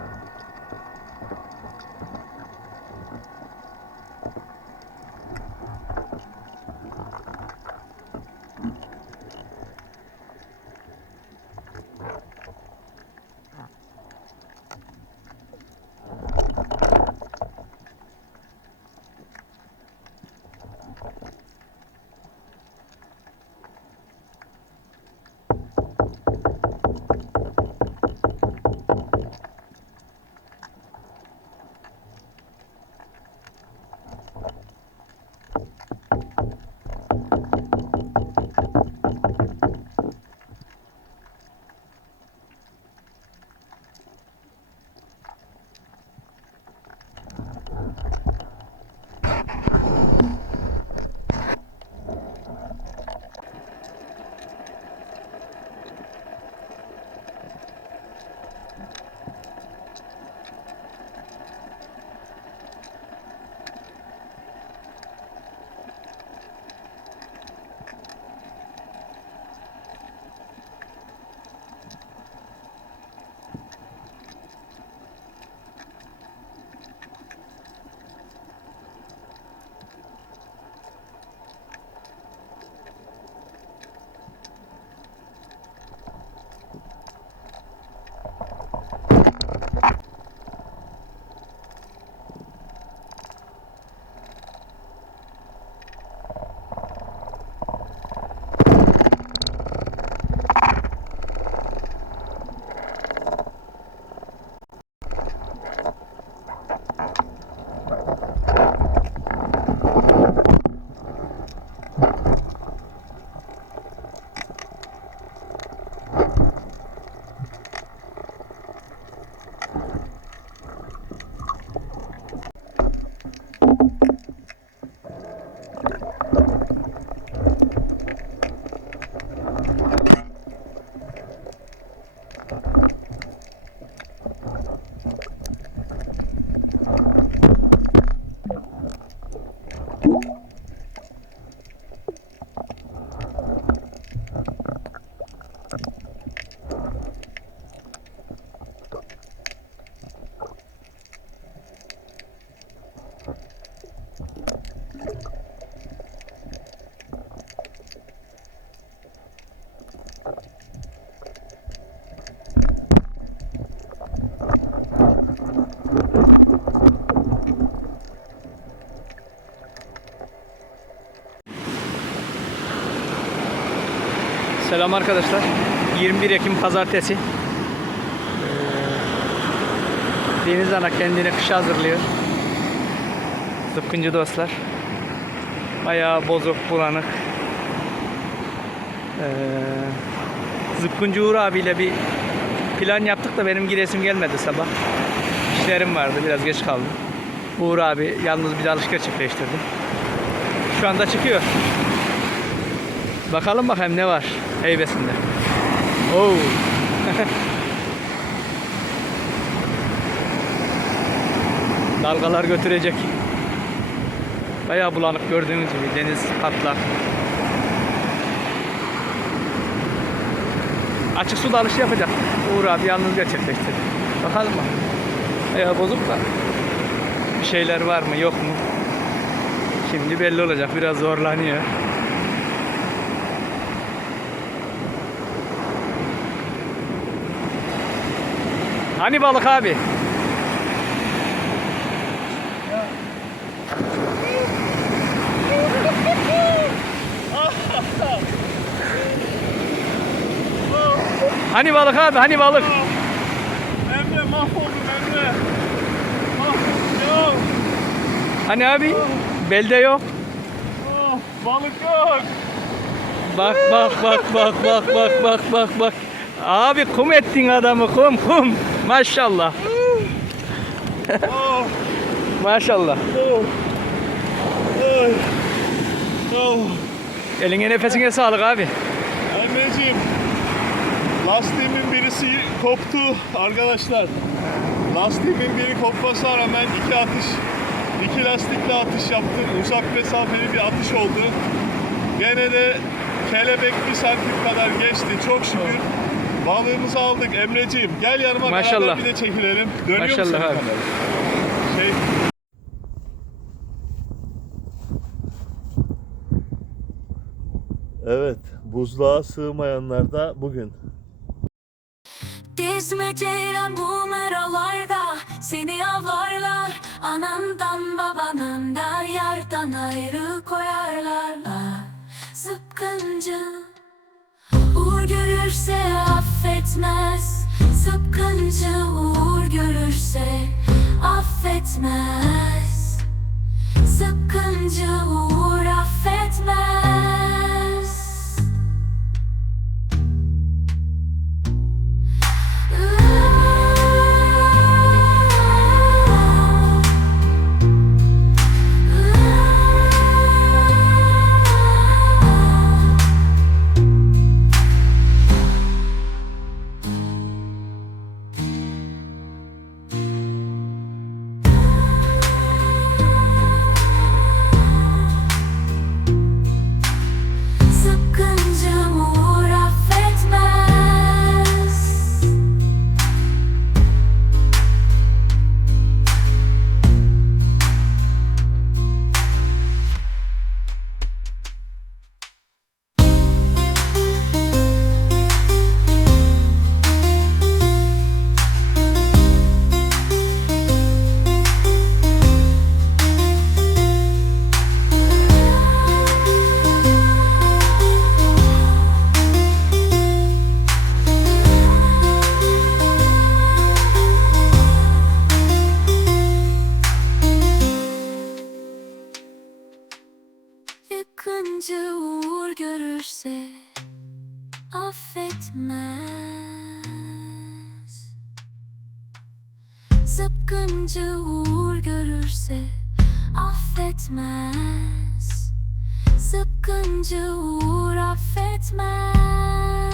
Allah'a. Selam arkadaşlar. 21 Ekim Pazartesi. Ee, Deniz Ana kendine kış hazırlıyor. Zıpkıncı dostlar. Bayağı bozuk, bulanık. Ee, Zıpkıncı Uğur abiyle bir plan yaptık da benim giresim gelmedi sabah. İşlerim vardı, biraz geç kaldım. Uğur abi yalnız bir dalış gerçekleştirdi. Şu anda çıkıyor. Bakalım bakayım ne var heybesinde. Oo. Dalgalar götürecek. Bayağı bulanık gördüğünüz gibi deniz patlak. Açık su dalışı yapacak. Uğur abi yalnız gerçekleştirdi. Bakalım mı? Bayağı bozuk da. Bir şeyler var mı yok mu? Şimdi belli olacak. Biraz zorlanıyor. Hani balık abi? Hani balık abi? Hani balık? Emre mahvoldum Emre. Mahvoldum yok. Hani abi? Belde yok. Oh, balık yok. Bak bak bak bak bak bak bak bak bak. Abi kum ettin adamı kum kum. Maşallah. Maşallah. Eline nefesine sağlık abi. Emreciğim. Lastiğimin birisi koptu arkadaşlar. Lastiğimin biri kopmasına rağmen iki atış, iki lastikle atış yaptım. Uzak mesafeli bir atış oldu. Gene de kelebek bir santim kadar geçti. Çok şükür. Balığımızı aldık Emreciğim. Gel yanıma Maşallah. beraber bir de çekilelim. Dönüyor Maşallah senin abi. Şey, Evet, buzluğa sığmayanlar da bugün. Dizme ceylan bu meralarda Seni avlarlar Anandan babandan da Yardan ayrı koyarlar Sıkkıncı Uğur görürse affetmez Sıkkıncı uğur görürse affetmez. Sıkkıncı uğur affetmez affetmez Zıpkıncı uğur görürse affetmez. Zıpkıncı uğur affetmez